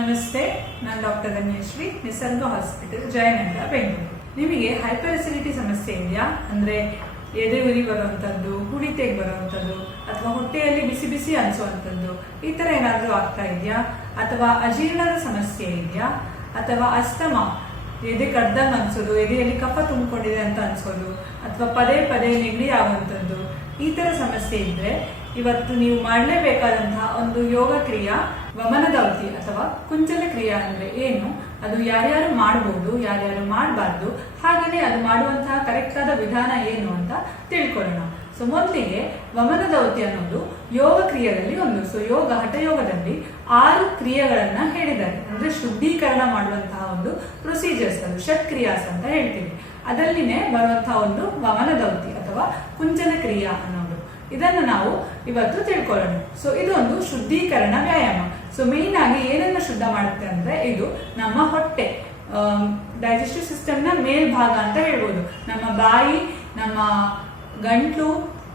ನಮಸ್ತೆ, ನಾನು ಡಾಕ್ಟರ್ ರಮ್ಯಶ್ರೀ, ನಿಸರ್ಗ ಹಾಸ್ಪಿಟಲ್, ಜಯನಗರ, ಬೆಂಗಳೂರು. ನಿಮಗೆ ಹೈಪರ್ ಅಸಿಡಿಟಿ ಸಮಸ್ಯೆ ಇದೆಯಾ? ಅಂದ್ರೆ ಎದೆ ಉರಿ ಬರುವಂತದ್ದು, ಹುಳಿತೆಗೆ ಬರುವಂತದ್ದು, ಅಥವಾ ಹೊಟ್ಟೆಯಲ್ಲಿ ಬಿಸಿ ಬಿಸಿ ಅನಿಸುವಂತದ್ದು, ಈ ತರ ಏನಾದ್ರೂ ಆಗ್ತಾ ಇದೆಯಾ? ಅಥವಾ ಅಜೀರ್ಣದ ಸಮಸ್ಯೆ ಇದೆಯಾ? ಅಥವಾ ಅಸ್ತಮಾ, ಎದೆ ಕಡ್ದಂಗ್ ಅನ್ಸೋದು, ಎದೆಯಲ್ಲಿ ಕಫ ತುಂಬಿಕೊಂಡಿದೆ ಅಂತ ಅನ್ಸೋದು, ಅಥವಾ ಪದೇ ಪದೇ ನೆಗಡಿ ಆಗುವಂಥದ್ದು, ಈ ತರ ಸಮಸ್ಯೆ ಇದ್ರೆ ಇವತ್ತು ನೀವು ಮಾಡಲೇಬೇಕಾದಂತಹ ಒಂದು ಯೋಗ ಕ್ರಿಯಾ ವಮನದೌತಿ ಅಥವಾ ಕುಂಚಲ ಕ್ರಿಯಾ ಅಂದ್ರೆ ಏನು, ಅದು ಯಾರ್ಯಾರು ಮಾಡಬಹುದು, ಯಾರ್ಯಾರು ಮಾಡಬಾರ್ದು, ಹಾಗೆಯೇ ಅದು ಮಾಡುವಂತಹ ಕರೆಕ್ಟ್ ಆದ ವಿಧಾನ ಏನು ಅಂತ ತಿಳ್ಕೊಳ್ಳೋಣ. ಸೊ ಮೊದಲಿಗೆ ವಮನದೌತಿ ಅನ್ನೋದು ಯೋಗ ಕ್ರಿಯೆಗಳಲ್ಲಿ ಒಂದು. ಸೊ ಹಠಯೋಗದಲ್ಲಿ 6 ಕ್ರಿಯೆಗಳನ್ನ ಹೇಳಿದ್ದಾರೆ. ಅಂದ್ರೆ ಶುದ್ಧೀಕರಣ ಮಾಡುವಂತಹ ಒಂದು ಪ್ರೊಸೀಜರ್ಸ್, ಅದು ಷಟ್ಕ್ರಿಯಾಸ್ ಅಂತ ಹೇಳ್ತೀವಿ. ಅದರಲ್ಲಿನೇ ಬರುವಂತಹ ಒಂದು ವಮನದೌತಿ ಅಥವಾ ಕುಂಚನ ಕ್ರಿಯಾ ಅನ್ನೋದು. ಇದನ್ನು ನಾವು ಇವತ್ತು ತಿಳ್ಕೊಳ್ಳೋಣ. ಸೊ ಇದೊಂದು ಶುದ್ಧೀಕರಣ ವ್ಯಾಯಾಮ. ಸೊ ಮೇನ್ ಆಗಿ ಏನನ್ನ ಶುದ್ಧ ಮಾಡುತ್ತೆ ಅಂದ್ರೆ ಇದು ನಮ್ಮ ಹೊಟ್ಟೆ, ಡೈಜೆಸ್ಟಿವ್ ಸಿಸ್ಟಮ್ ನ ಮೇಲ್ಭಾಗ ಅಂತ ಹೇಳ್ಬೋದು. ನಮ್ಮ ಬಾಯಿ, ನಮ್ಮ ಗಂಟ್ಲು,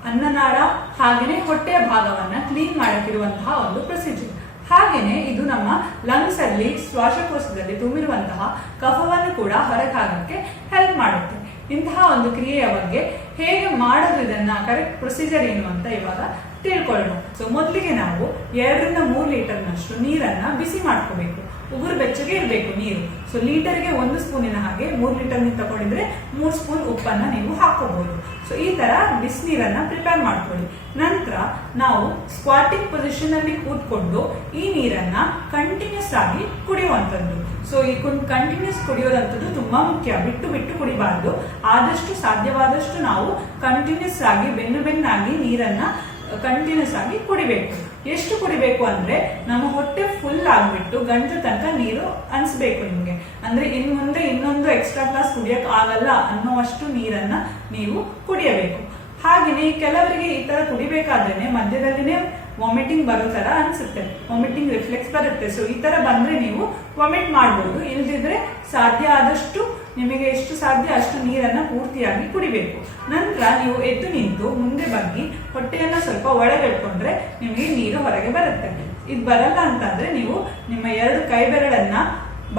ಅನ್ನನಾಳ, ಹಾಗೇನೆ ಹೊಟ್ಟೆಯ ಭಾಗವನ್ನ ಕ್ಲೀನ್ ಮಾಡಕ್ಕಿರುವಂತಹ ಒಂದು ಪ್ರೊಸೀಜರ್. ಹಾಗೇನೆ ಇದು ನಮ್ಮ ಲಂಗ್ಸ್ ಅಲ್ಲಿ, ಶ್ವಾಸಕೋಶದಲ್ಲಿ ತುಂಬಿರುವಂತಹ ಕಫವನ್ನು ಕೂಡ ಹೊರಗಾಗಕ್ಕೆ ಹೆಲ್ಪ್ ಮಾಡುತ್ತೆ. ಇಂತಹ ಒಂದು ಕ್ರಿಯೆಯ ಬಗ್ಗೆ ಹೇಗೆ ಮಾಡೋದು, ಇದನ್ನ ಕರೆಕ್ಟ್ ಪ್ರೊಸೀಜರ್ ಏನು ಅಂತ ಇವಾಗ ತಿಳ್ಕೊಳ್ಳೋಣ. ಸೊ ಮೊದಲಿಗೆ ನಾವು 2 ರಿಂದ 3 ಲೀಟರ್ನಷ್ಟು ನೀರನ್ನ ಬಿಸಿ ಮಾಡ್ಕೋಬೇಕು. ಉಗುರು ಬೆಚ್ಚಗೆ ಇರಬೇಕು ನೀರು. ಸೊ ಲೀಟರ್ಗೆ 1 ಸ್ಪೂನಿನ ಹಾಗೆ 3 ಲೀಟರ್ ನೀರು ತಗೊಂಡಿದ್ರೆ 3 ಸ್ಪೂನ್ ಉಪ್ಪನ್ನ ನೀವು ಹಾಕೋಬಹುದು. ಸೊ ಈ ತರ ಬಿಸಿನೀರನ್ನ ಪ್ರಿಪೇರ್ ಮಾಡ್ಕೊಳ್ಳಿ. ನಂತರ ನಾವು ಸ್ಕ್ವಾಟಿಂಗ್ ಪೊಸಿಷನ್ ಅಲ್ಲಿ ಕೂತ್ಕೊಂಡು ಈ ನೀರನ್ನ ಕಂಟಿನ್ಯೂಸ್ ಆಗಿ ಕುಡಿಯುವಂತದ್ದು. ಸೊ ಈ ಕಂಟಿನ್ಯೂಸ್ ಕುಡಿಯೋದಂಥದ್ದು ತುಂಬಾ ಮುಖ್ಯ. ಬಿಟ್ಟು ಬಿಟ್ಟು ಕುಡಿಬಾರ್ದು. ಆದಷ್ಟು ಸಾಧ್ಯವಾದಷ್ಟು ನಾವು ಕಂಟಿನ್ಯೂಸ್ ಆಗಿ ಬೆನ್ನಾಗಿ ನೀರನ್ನ ಕಂಟಿನ್ಯೂಸ್ ಆಗಿ ಕುಡಿಬೇಕು. ಎಷ್ಟು ಕುಡಿಬೇಕು ಅಂದ್ರೆ ನಮ್ಮ ಹೊಟ್ಟೆ ಫುಲ್ ಆಗ್ಬಿಟ್ಟು ಗಂಟು ತನಕ ನೀರು ಅನ್ಸ್ಬೇಕು ನಿಮ್ಗೆ. ಅಂದ್ರೆ ಇನ್ ಮುಂದೆ ಇನ್ನೊಂದು ಎಕ್ಸ್ಟ್ರಾ ಗ್ಲಾಸ್ ಕುಡಿಯಕ್ ಆಗಲ್ಲ ಅನ್ನೋವಷ್ಟು ನೀರನ್ನ ನೀವು ಕುಡಿಯಬೇಕು. ಹಾಗೇನೆ ಕೆಲವರಿಗೆ ಈ ತರ ಕುಡಿಬೇಕಾದ್ರೇನೆ ಮಧ್ಯದಲ್ಲಿನೇ ವಾಮಿಟಿಂಗ್ ಬರೋ ತರ ಅನ್ಸುತ್ತೆ, ವಾಮಿಟಿಂಗ್ ರಿಫ್ಲೆಕ್ಸ್ ಬರುತ್ತೆ. ಸೊ ಈ ತರ ಬಂದ್ರೆ ನೀವು ವಾಮಿಟ್ ಮಾಡಬಹುದು. ಇಲ್ದಿದ್ರೆ ಸಾಧ್ಯ ಆದಷ್ಟು ನಿಮಗೆ ಎಷ್ಟು ಸಾಧ್ಯ ಅಷ್ಟು ನೀರನ್ನ ಪೂರ್ತಿಯಾಗಿ ಕುಡಿಬೇಕು. ನಂತರ ನೀವು ಎದ್ದು ನಿಂತು ಮುಂದೆ ಬಗ್ಗಿ ಹೊಟ್ಟೆಯನ್ನ ಸ್ವಲ್ಪ ಒಳಗೆಳ್ಕೊಂಡ್ರೆ ನಿಮಗೆ ನೀರು ಹೊರಗೆ ಬರುತ್ತೆ. ಇದು ಬರಲ್ಲ ಅಂತಂದ್ರೆ ನೀವು ನಿಮ್ಮ 2 ಕೈ ಬೆರಳನ್ನ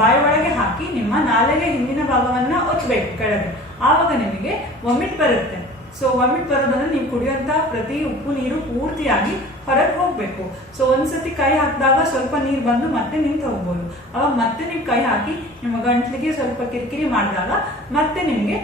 ಬಾಯಿ ಒಳಗೆ ಹಾಕಿ ನಿಮ್ಮ ನಾಲಿಗೆ ಹಿಂದಿನ ಭಾಗವನ್ನ ಒತ್ತಬೇಕು ಕೆಳಗೆ. ಆವಾಗ ನಿಮಗೆ ವಾಮಿಟ್ ಬರುತ್ತೆ. ಸೊ ವಾಮಿಟ್ ಬರೋದನ್ನ ನೀವು ಕುಡಿಯುವಂತ ಪ್ರತಿ ಉಪ್ಪು ನೀರು ಪೂರ್ತಿಯಾಗಿ ಹೊರಗೆ ಹೋಗ್ಬೇಕು. ಸೊ ಒಂದ್ಸತಿ ಕೈ ಹಾಕಿದಾಗ ಸ್ವಲ್ಪ ನೀರು ಬಂದು ಮತ್ತೆ ನಿಂತು ಹೋಗ್ಬೋದು. ಅವಾಗ ಮತ್ತೆ ನೀವು ಕೈ ಹಾಕಿ ನಿಮ್ಮ ಗಂಟ್ಲಿಗೆ ಸ್ವಲ್ಪ ಕಿರಿಕಿರಿ ಮಾಡಿದಾಗ ಮತ್ತೆ ನಿಮ್ಗೆ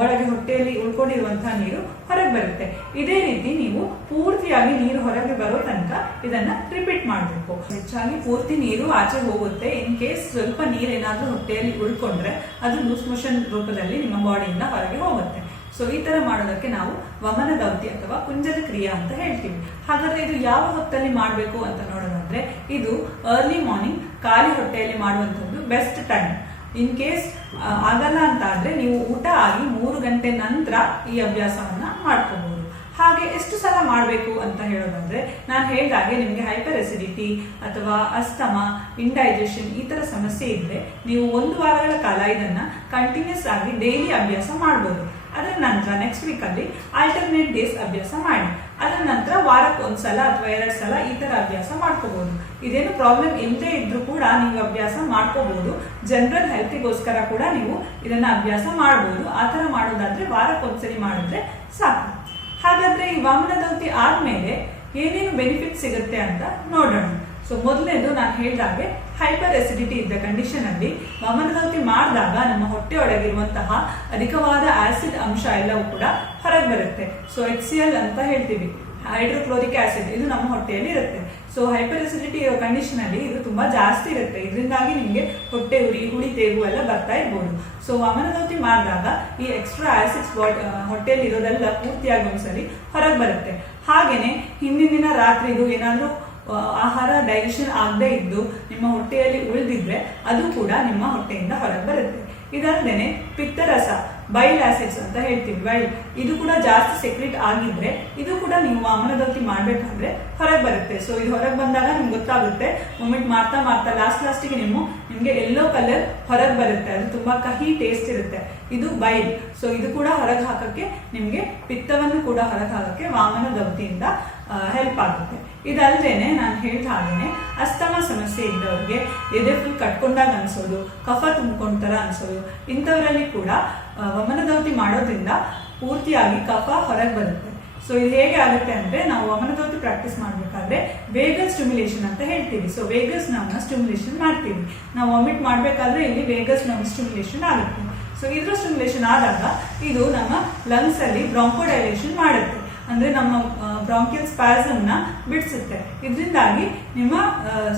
ಒಳಗೆ ಹೊಟ್ಟೆಯಲ್ಲಿ ಉಳ್ಕೊಂಡಿರುವಂತಹ ನೀರು ಹೊರಗೆ ಬರುತ್ತೆ. ಇದೇ ರೀತಿ ನೀವು ಪೂರ್ತಿಯಾಗಿ ನೀರು ಹೊರಗೆ ಬರೋ ತನಕ ಇದನ್ನ ರಿಪೀಟ್ ಮಾಡಬೇಕು. ಹೆಚ್ಚಾಗಿ ಪೂರ್ತಿ ನೀರು ಆಚೆ ಹೋಗುತ್ತೆ. ಇನ್ ಕೇಸ್ ಸ್ವಲ್ಪ ನೀರೇನಾದ್ರೂ ಹೊಟ್ಟೆಯಲ್ಲಿ ಉಳ್ಕೊಂಡ್ರೆ ಅದು ಲೂಸ್ ಮೋಷನ್ ರೂಪದಲ್ಲಿ ನಿಮ್ಮ ಬಾಡಿಯಿಂದ ಹೊರಗೆ ಹೋಗುತ್ತೆ. ಸೊ ಈ ತರ ಮಾಡೋದಕ್ಕೆ ನಾವು ವಮನದೌತಿ ಅಥವಾ ಕುಂಜಲ ಕ್ರಿಯಾ ಅಂತ ಹೇಳ್ತೀವಿ. ಹಾಗಾದ್ರೆ ಇದು ಯಾವ ಹೊತ್ತಲ್ಲಿ ಮಾಡಬೇಕು ಅಂತ ನೋಡೋದಾದ್ರೆ ಇದು ಅರ್ಲಿ ಮಾರ್ನಿಂಗ್ ಖಾಲಿ ಹೊಟ್ಟೆಯಲ್ಲಿ ಮಾಡುವಂತದ್ದು ಬೆಸ್ಟ್ ಟೈಮ್. ಇನ್ ಕೇಸ್ ಆಗಲ್ಲ ಅಂತ ಆದ್ರೆ ನೀವು ಊಟ ಆಗಿ 3 ಗಂಟೆ ನಂತರ ಈ ಅಭ್ಯಾಸವನ್ನ ಮಾಡ್ಕೋಬಹುದು. ಹಾಗೆ ಎಷ್ಟು ಸಲ ಮಾಡಬೇಕು ಅಂತ ಹೇಳೋದಾದ್ರೆ ನಾನು ಹೇಳಿದಾಗೆ ನಿಮ್ಗೆ ಹೈಪರ್ ಅಸಿಡಿಟಿ ಅಥವಾ ಅಸ್ತಮಾ, ಇಂಡೈಜೆಷನ್ ಈ ತರ ಸಮಸ್ಯೆ ಇದ್ರೆ ನೀವು 1 ವಾರಗಳ ಕಾಲ ಇದನ್ನ ಕಂಟಿನ್ಯೂಸ್ ಆಗಿ ಡೈಲಿ ಅಭ್ಯಾಸ ಮಾಡಬಹುದು. ಅದರ ನಂತರ ನೆಕ್ಸ್ಟ್ ವೀಕ್ ಅಲ್ಲಿ ಆಲ್ಟರ್ನೇಟ್ ಡೇಸ್ ಅಭ್ಯಾಸ ಮಾಡಿ. ಅದರ ನಂತರ ವಾರಕ್ಕೆ 1 ಸಲ ಅಥವಾ 2 ಸಲ ಈ ತರ ಅಭ್ಯಾಸ ಮಾಡ್ಕೋಬಹುದು. ಇದೇನು ಪ್ರಾಬ್ಲಮ್ ಇಲ್ಲದೆ ಇದ್ರೂ ಕೂಡ ನೀವು ಅಭ್ಯಾಸ ಮಾಡ್ಕೋಬಹುದು. ಜನರಲ್ ಹೆಲ್ತಿಗೋಸ್ಕರ ಕೂಡ ನೀವು ಇದನ್ನ ಅಭ್ಯಾಸ ಮಾಡಬಹುದು. ಆ ತರ ಮಾಡೋದಾದ್ರೆ ವಾರಕ್ಕೆ 1 ಸಲ ಮಾಡಿದ್ರೆ ಸಾಕು. ಹಾಗಾದ್ರೆ ಈ ವಮನದೌತಿ ಆದ್ಮೇಲೆ ಏನೇನು ಬೆನಿಫಿಟ್ ಸಿಗುತ್ತೆ ಅಂತ ನೋಡೋಣ. ಸೊ ಮೊದಲನೇದು ನಾನು ಹೇಳಿದಾಗೆ ಹೈಪರ್ ಅಸಿಡಿಟಿ ಇದ್ದ ಕಂಡೀಷನ್ ಅಲ್ಲಿ ವಮನದೌತಿ ಮಾಡಿದಾಗ ನಮ್ಮ ಹೊಟ್ಟೆ ಒಳಗಿರುವಂತಹ ಅಧಿಕವಾದ ಆಸಿಡ್ ಅಂಶ ಎಲ್ಲವೂ ಕೂಡ ಹೊರಗೆ ಬರುತ್ತೆ. ಸೊ HCl ಅಂತ ಹೇಳ್ತೀವಿ, ಹೈಡ್ರೋಕ್ಲೋರಿಕ್ ಆಸಿಡ್, ಇದು ನಮ್ಮ ಹೊಟ್ಟೆಯಲ್ಲಿ ಇರುತ್ತೆ. ಸೊ ಹೈಪರ್ ಅಸಿಡಿಟಿ ಇರೋ ಕಂಡೀಷನ್ ಅಲ್ಲಿ ಇದು ತುಂಬಾ ಜಾಸ್ತಿ ಇರುತ್ತೆ. ಇದರಿಂದಾಗಿ ನಿಮ್ಗೆ ಹೊಟ್ಟೆ ಉರಿ, ಹುಳಿತೇಗು ಎಲ್ಲ ಬರ್ತಾ ಇರ್ಬೋದು. ಸೊ ವಮನದೌತಿ ಮಾಡಿದಾಗ ಈ ಎಕ್ಸ್ಟ್ರಾ ಆಸಿಡ್ಸ್ ಹೊಟ್ಟೆಯಲ್ಲಿ ಇರೋದೆಲ್ಲ ಪೂರ್ತಿಯಾಗಿ ಒಂದ್ಸಲಿ ಹೊರಗೆ ಬರುತ್ತೆ. ಹಾಗೇನೆ ಹಿಂದಿನ ದಿನ ರಾತ್ರಿದು ಏನಾದ್ರೂ ಆಹಾರ ಡೈಜೆಷನ್ ಆಗದೆ ಇದ್ದು ನಿಮ್ಮ ಹೊಟ್ಟೆಯಲ್ಲಿ ಉಳಿದಿದ್ರೆ ಅದು ಕೂಡ ನಿಮ್ಮ ಹೊಟ್ಟೆಯಿಂದ ಹೊರಗೆ ಬರುತ್ತೆ. ಇದಲ್ಲದೆ ಪಿತ್ತರಸ, ಬೈಲ್ ಆಸಿಡ್ಸ್ ಅಂತ ಹೇಳ್ತೀವಿ, ಬೈಲ್, ಇದು ಕೂಡ ಜಾಸ್ತಿ ಸೆಕ್ರೆಟ್ ಆಗಿದ್ರೆ ಇದು ಕೂಡ ನೀವು ವಮನದೌತಿ ಮಾಡ್ಬೇಕಾದ್ರೆ ಹೊರಗೆ ಬರುತ್ತೆ. ಸೊ ಇದು ಹೊರಗೆ ಬಂದಾಗ ನಿಮ್ಗೆ ಗೊತ್ತಾಗುತ್ತೆ. ವಾಮಿಟ್ ಮಾಡ್ತಾ ಮಾಡ್ತಾ ಲಾಸ್ಟಿಗೆ ನಿಮ್ಗೆ ಯೆಲ್ಲೋ ಕಲರ್ ಹೊರಗೆ ಬರುತ್ತೆ. ಅದು ತುಂಬಾ ಕಹಿ ಟೇಸ್ಟ್ ಇರುತ್ತೆ. ಇದು ಬೈಲ್. ಸೊ ಇದು ಕೂಡ ಹೊರಗೆ ಹಾಕಕ್ಕೆ, ನಿಮ್ಗೆ ಪಿತ್ತವನ್ನು ಕೂಡ ಹೊರಗೆ ಹಾಕಕ್ಕೆ ವಮನದೌತಿಯಿಂದ ಹೆಲ್ಪ್ ಆಗುತ್ತೆ. ಇದಲ್ದೇನೆ ನಾನು ಹೇಳಿದ ಹಾಗೇನೆ ಅಸ್ತಮ ಸಮಸ್ಯೆ ಇದ್ದವ್ರಿಗೆ ಎದೆ ಫುಲ್ ಕಟ್ಕೊಂಡಾಗ ಅನ್ಸೋದು, ಕಫ ತುಂಬಿಕೊಂಡ ಅನ್ಸೋದು, ಇಂಥವರಲ್ಲಿ ಕೂಡ ವಮನದೌತಿ ಮಾಡೋದ್ರಿಂದ ಪೂರ್ತಿಯಾಗಿ ಕಫ ಹೊರಗೆ ಬರುತ್ತೆ. ಸೊ ಇದು ಹೇಗೆ ಆಗುತ್ತೆ ಅಂದ್ರೆ, ನಾವು ವಮನದೌತಿ ಪ್ರಾಕ್ಟೀಸ್ ಮಾಡ್ಬೇಕಾದ್ರೆ ವೇಗಸ್ ಸ್ಟಿಮ್ಯುಲೇಷನ್ ಅಂತ ಹೇಳ್ತೀವಿ. ಸೊ ವೇಗಸ್ ನರ್ವ್ನ ಸ್ಟಿಮ್ಯುಲೇಷನ್ ಮಾಡ್ತೀವಿ. ನಾವು ವಾಮಿಟ್ ಮಾಡ್ಬೇಕಾದ್ರೆ ಇಲ್ಲಿ ವೇಗಸ್ ನರ್ವ್ ಸ್ಟಿಮ್ಯುಲೇಷನ್ ಆಗುತ್ತೆ. ಸೊ ಇದ್ರ ಸ್ಟಿಮ್ಯುಲೇಷನ್ ಆದಾಗ ಇದು ನಮ್ಮ ಲಂಗ್ಸ್ ಅಲ್ಲಿ ಬ್ರಾಂಕೋಡೈಲೇಷನ್ ಮಾಡುತ್ತೆ, ಅಂದ್ರೆ ನಮ್ಮ ಬ್ರಾಂಕಿಯಲ್ ಸ್ಪಾಸಮ್ ನ ಬಿಡಿಸುತ್ತೆ. ಇದರಿಂದಾಗಿ ನಿಮ್ಮ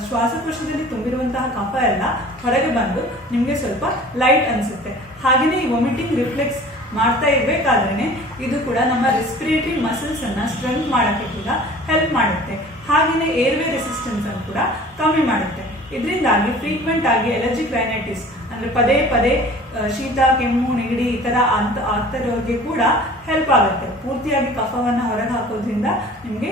ಶ್ವಾಸಕೋಶದಲ್ಲಿ ತುಂಬಿರುವಂತಹ ಕಫ ಎಲ್ಲ ಹೊರಗೆ ಬಂದು ನಿಮ್ಗೆ ಸ್ವಲ್ಪ ಲೈಟ್ ಅನ್ಸುತ್ತೆ. ಹಾಗೇನೆ ಈ ವಾಮಿಟಿಂಗ್ ರಿಫ್ಲೆಕ್ಸ್ ಮಾಡ್ತಾ ಇರ್ಬೇಕಾದ್ರೆ ಇದು ಕೂಡ ನಮ್ಮ ರೆಸ್ಪಿರೇಟರಿ ಮಸಲ್ಸ್ ಅನ್ನ ಸ್ಟ್ರೆಂತ್ ಮಾಡಕ್ಕೆ ಕೂಡ ಹೆಲ್ಪ್ ಮಾಡುತ್ತೆ. ಹಾಗೇನೆ ಏರ್ವೇ ರೆಸಿಸ್ಟೆನ್ಸ್ ಅನ್ನು ಕೂಡ ಕಮ್ಮಿ ಮಾಡುತ್ತೆ. ಇದರಿಂದಾಗಿ ಫ್ರೀಕ್ವೆಂಟ್ ಆಗಿ ಅಲರ್ಜಿಕ್ ರೈನೈಟಿಸ್ ಅಂದ್ರೆ ಪದೇ ಪದೇ ಶೀತ, ಕೆಮ್ಮು, ನೆಗಡಿ ಈ ತರ ಆಗ್ತಿರೋರಿಗೆ ಕೂಡ ಹೆಲ್ಪ್ ಆಗುತ್ತೆ. ಪೂರ್ತಿಯಾಗಿ ಕಫವನ್ನ ಹೊರಗೆ ಹಾಕೋದ್ರಿಂದ ನಿಮ್ಗೆ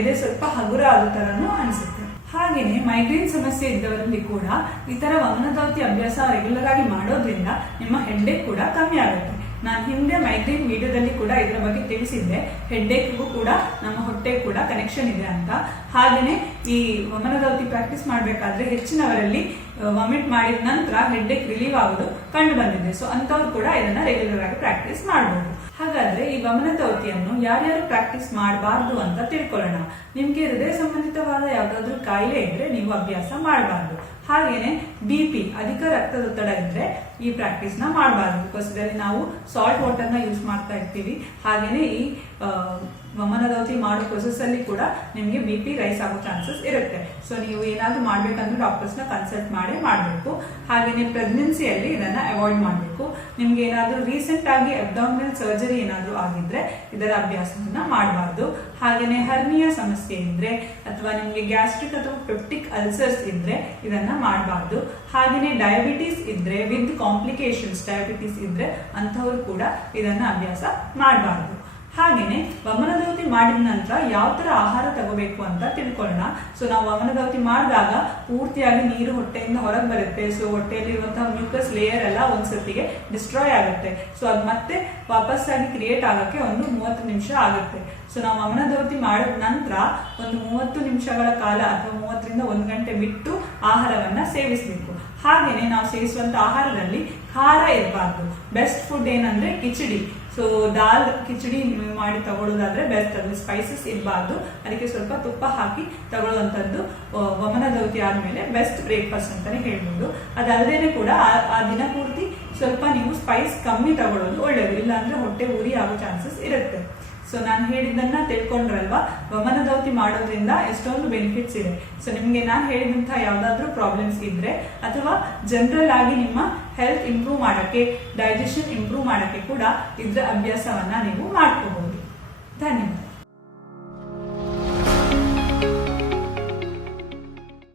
ಎದೆ ಸ್ವಲ್ಪ ಹಗುರ ಆದ ತರನು ಅನಿಸುತ್ತೆ. ಹಾಗೇನೆ ಮೈಗ್ರೇನ್ ಸಮಸ್ಯೆ ಇದ್ದವರಲ್ಲಿ ಕೂಡ ಈ ತರ ವಮನದೌತಿ ಅಭ್ಯಾಸ ರೆಗ್ಯುಲರ್ ಆಗಿ ಮಾಡೋದ್ರಿಂದ ನಿಮ್ಮ ಹೆಡ್ಡೇಕ್ ಕೂಡ ಕಮ್ಮಿ ಆಗುತ್ತೆ. ನಾನು ಹಿಂದೆ ಮೈಗ್ರೇನ್ ವಿಡಿಯೋದಲ್ಲಿ ಕೂಡ ಇದರ ಬಗ್ಗೆ ತಿಳಿಸಿದ್ದೆ. ಹೆಡ್ಡೇಕ್ಗೂ ಕೂಡ ನಮ್ಮ ಹೊಟ್ಟೆ ಕೂಡ ಕನೆಕ್ಷನ್ ಇದೆ ಅಂತ. ಹಾಗೇನೆ ಈ ವಮನದೌತಿ ಪ್ರಾಕ್ಟೀಸ್ ಮಾಡಬೇಕಾದ್ರೆ ಹೆಚ್ಚಿನವರಲ್ಲಿ ವಾಮಿಟ್ ಮಾಡಿದ ನಂತರ ಹೆಡ್ಡೇಕ್ ರಿಲೀವ್ ಆಗೋದು ಕಂಡು ಬಂದಿದೆ. ಸೊ ಅಂತವ್ರು ಕೂಡ ಇದನ್ನ ರೆಗ್ಯುಲರ್ ಆಗಿ ಪ್ರಾಕ್ಟೀಸ್ ಮಾಡಬಹುದು. ಹಾಗಾದ್ರೆ ಈ ವಮನದೌತಿಯನ್ನು ಯಾರ್ಯಾರು ಪ್ರಾಕ್ಟೀಸ್ ಮಾಡಬಾರ್ದು ಅಂತ ತಿಳ್ಕೊಳ್ಳೋಣ. ನಿಮ್ಗೆ ಹೃದಯ ಸಂಬಂಧಿತವಾದ ಯಾವ್ದಾದ್ರು ಕಾಯಿಲೆ ಇದ್ರೆ ನೀವು ಅಭ್ಯಾಸ ಮಾಡಬಾರ್ದು. ಹಾಗೇನೆ BP ಅಧಿಕ ರಕ್ತದೊತ್ತಡ ಇದ್ರೆ ಈ ಪ್ರಾಕ್ಟೀಸ್ ನ ಮಾಡಬಾರ್ದು. ಬಿಕಾಸ್ ಇದರಲ್ಲಿ ನಾವು ಸಾಲ್ಟ್ ವಾಟರ್ ನ ಯೂಸ್ ಮಾಡ್ತಾ ಇರ್ತೀವಿ. ಹಾಗೇನೆ ಈ ವಮನದೌತಿ ಮಾಡೋ ಪ್ರೊಸೆಸ್ ಅಲ್ಲಿ ಕೂಡ ನಿಮ್ಗೆ BP ರೈಸ್ ಆಗೋ ಚಾನ್ಸಸ್ ಇರುತ್ತೆ. ಸೊ ನೀವು ಏನಾದ್ರೂ ಮಾಡ್ಬೇಕಂದ್ರೆ ಡಾಕ್ಟರ್ಸ್ ನ ಕನ್ಸಲ್ಟ್ ಮಾಡಬೇಕು. ಹಾಗೇನೆ ಪ್ರೆಗ್ನೆನ್ಸಿಯಲ್ಲಿ ಇದನ್ನ ಅವಾಯ್ಡ್ ಮಾಡಬೇಕು. ನಿಮ್ಗೆ ಏನಾದ್ರೂ ರೀಸೆಂಟ್ ಆಗಿ ಅಬ್ಡಾಮಿನಲ್ ಸರ್ಜರಿ ಏನಾದ್ರೂ ಆಗಿದ್ರೆ ಇದರ ಅಭ್ಯಾಸವನ್ನ ಮಾಡಬಾರ್ದು. ಹಾಗೇನೆ ಹರ್ನಿಯ ಸಮಸ್ಯೆ ಇದ್ರೆ ಅಥವಾ ನಿಮ್ಗೆ ಗ್ಯಾಸ್ಟ್ರಿಕ್ ಅಥವಾ ಪೆಪ್ಟಿಕ್ ಅಲ್ಸರ್ಸ್ ಇದ್ರೆ ಇದನ್ನ ಮಾಡಬಾರ್ದು. ಹಾಗೇನೆ ಡಯಾಬಿಟಿಸ್ ಇದ್ರೆ ವಿತ್ ಕಾಂಪ್ಲಿಕೇಶನ್ಸ್ ಡಯಾಬಿಟಿಸ್ ಇದ್ರೆ ಅಂತವ್ರು ಕೂಡ ಇದನ್ನ ಅಭ್ಯಾಸ ಮಾಡಬಾರ್ದು. ಹಾಗೇನೆ ವಮನದೌತಿ ಮಾಡಿದ ನಂತರ ಯಾವ ತರ ಆಹಾರ ತಗೋಬೇಕು ಅಂತ ತಿಳ್ಕೊಳ್ಳೋಣ. ಸೊ ನಾವು ವಮನದೌತಿ ಮಾಡಿದಾಗ ಪೂರ್ತಿಯಾಗಿ ನೀರು ಹೊಟ್ಟೆಯಿಂದ ಹೊರಗೆ ಬರುತ್ತೆ. ಸೊ ಹೊಟ್ಟೆಯಲ್ಲಿರುವಂತಹ ಮ್ಯೂಕಸ್ ಲೇಯರ್ ಎಲ್ಲ ಒಂದ್ಸತಿಗೆ ಡಿಸ್ಟ್ರಾಯ್ ಆಗುತ್ತೆ. ಸೊ ಅದು ಮತ್ತೆ ವಾಪಸ್ಸಾಗಿ ಕ್ರಿಯೇಟ್ ಆಗಕ್ಕೆ ಒಂದು 30 ನಿಮಿಷ ಆಗುತ್ತೆ. ಸೊ ನಾವು ವಮನದೌತಿ ಮಾಡಿದ ನಂತರ ಒಂದು 30 ನಿಮಿಷಗಳ ಕಾಲ ಅಥವಾ 30 ರಿಂದ 1 ಗಂಟೆ ಬಿಟ್ಟು ಆಹಾರವನ್ನ ಸೇವಿಸಬೇಕು. ಹಾಗೇನೆ ನಾವು ಸೇವಿಸುವಂತ ಆಹಾರದಲ್ಲಿ ಖಾರ ಇರಬಾರ್ದು. ಬೆಸ್ಟ್ ಫುಡ್ ಏನಂದ್ರೆ ಕಿಚಡಿ. ಸೊ ದಾಲ್ ಕಿಚಡಿ ಮಾಡಿ ತಗೊಳ್ಳೋದಾದ್ರೆ ಬೆಸ್ಟ್. ಅದು ಸ್ಪೈಸಸ್ ಇರಬಾರ್ದು. ಅದಕ್ಕೆ ಸ್ವಲ್ಪ ತುಪ್ಪ ಹಾಕಿ ತಗೊಳ್ಳುವಂತದ್ದು ವಮನದೌತಿ ಆದ್ಮೇಲೆ ಬೆಸ್ಟ್ ಬ್ರೇಕ್ಫಾಸ್ಟ್ ಅಂತಾನೆ ಹೇಳ್ಬೋದು. ಅದಲ್ಲದೇನೆ ಕೂಡ ಆ ದಿನ ಪೂರ್ತಿ ಸ್ವಲ್ಪ ನೀವು ಸ್ಪೈಸ್ ಕಮ್ಮಿ ತಗೊಳ್ಳೋದು ಒಳ್ಳೆಯದು. ಇಲ್ಲ ಅಂದ್ರೆ ಹೊಟ್ಟೆ ಉರಿ ಆಗೋ ಚಾನ್ಸಸ್ ಇರುತ್ತೆ. ಸೊ ನಾನು ಹೇಳಿದ್ದನ್ನ ತಿಳ್ಕೊಂಡ್ರಲ್ವಾ, ವಮನದೌತಿ ಮಾಡೋದ್ರಿಂದ ಎಷ್ಟೊಂದು ಬೆನಿಫಿಟ್ಸ್ ಇದೆ. ಸೊ ನಿಮ್ಗೆ ನಾನು ಹೇಳಿದಂತಹ ಯಾವ್ದಾದ್ರು ಪ್ರಾಬ್ಲಮ್ಸ್ ಇದ್ರೆ ಅಥವಾ ಜನರಲ್ ಆಗಿ ನಿಮ್ಮ ಹೆಲ್ತ್ ಇಂಪ್ರೂವ್ ಮಾಡಕ್ಕೆ, ಡೈಜೆಷನ್ ಇಂಪ್ರೂವ್ ಮಾಡಕ್ಕೆ ಕೂಡ ಇದ್ರ ಅಭ್ಯಾಸವನ್ನ ನೀವು ಮಾಡ್ಕೋಬಹುದು. ಧನ್ಯವಾದ.